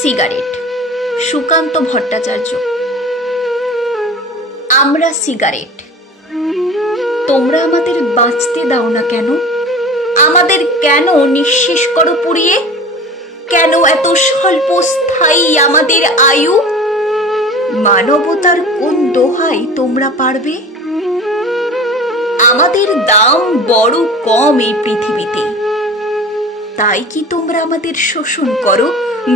Cigarette, Sukanta Bhattacharya. আমরা cigarette, তোমরা আমাদের বাঁচতে দাও না কেন? আমাদের কেন নিঃশেষ করো পুড়িয়ে? কেন এত স্বল্প স্থায়ী আমাদের আয়ু? মানবতার কোন দোহাই তোমরা পারবে? আমাদের দাম বড় কম এই পৃথিবীতে, তাই কি তোমরা আমাদের শোষণ করো,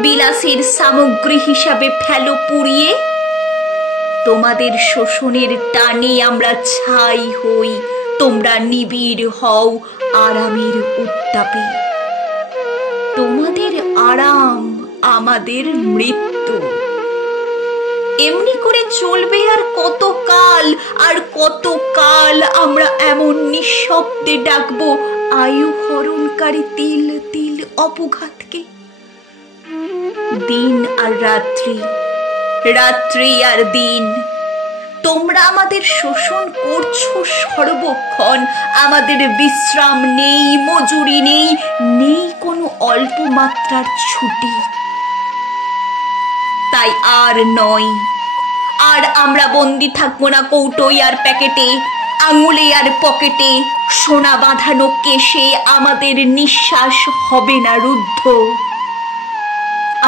বিলাসের সামগ্রী হিসাবে ফেলো পুড়িয়ে? তোমাদের শোষণের টানে আমরা ছাই হই, তোমরা নিবিড় হও আরামের উত্তাপে। তোমাদের আরাম আমাদের মৃত্যু। এমনি করে চলবে আর কত কাল, আর কত কাল আমরা এমন নিঃশব্দে ডাকবো আয়ু হরণকারী তিল তিল অপঘাতকে? দিন আর রাত্রি, রাত্রি আর দিন, তোমরা আমাদের শোষণ করছো সর্বক্ষণ। আমাদের বিশ্রাম নেই, মজুরি নেই, নেই কোনো অল্প মাত্রার ছুটি। তাই আর নয়, আর আমরা বন্দি থাকবো না কৌটোয় আর প্যাকেটে, আঙুলে আর পকেটে, সোনা বাঁধানো কেশে আমাদের নিঃশ্বাস হবে না রুদ্ধ।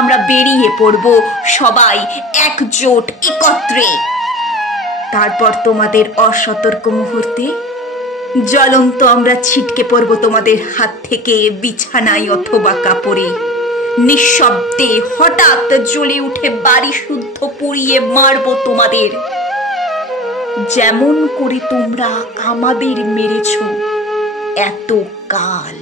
আমরা বেরিয়ে পড়ব সবাই একজোট একত্রে। তারপর তোমাদের অসতর্ক মুহূর্তে জ্বলন্ত আমরা ছিটকে পড়ব তোমাদের হাত থেকে বিছানায় অথবা কাপড়ে। নিঃশব্দে হঠাৎ জ্বলে উঠে বাড়ি শুদ্ধ পুড়িয়ে মারব তোমাদের, যেমন করে তোমরা আমাদের মেরেছ এত কাল।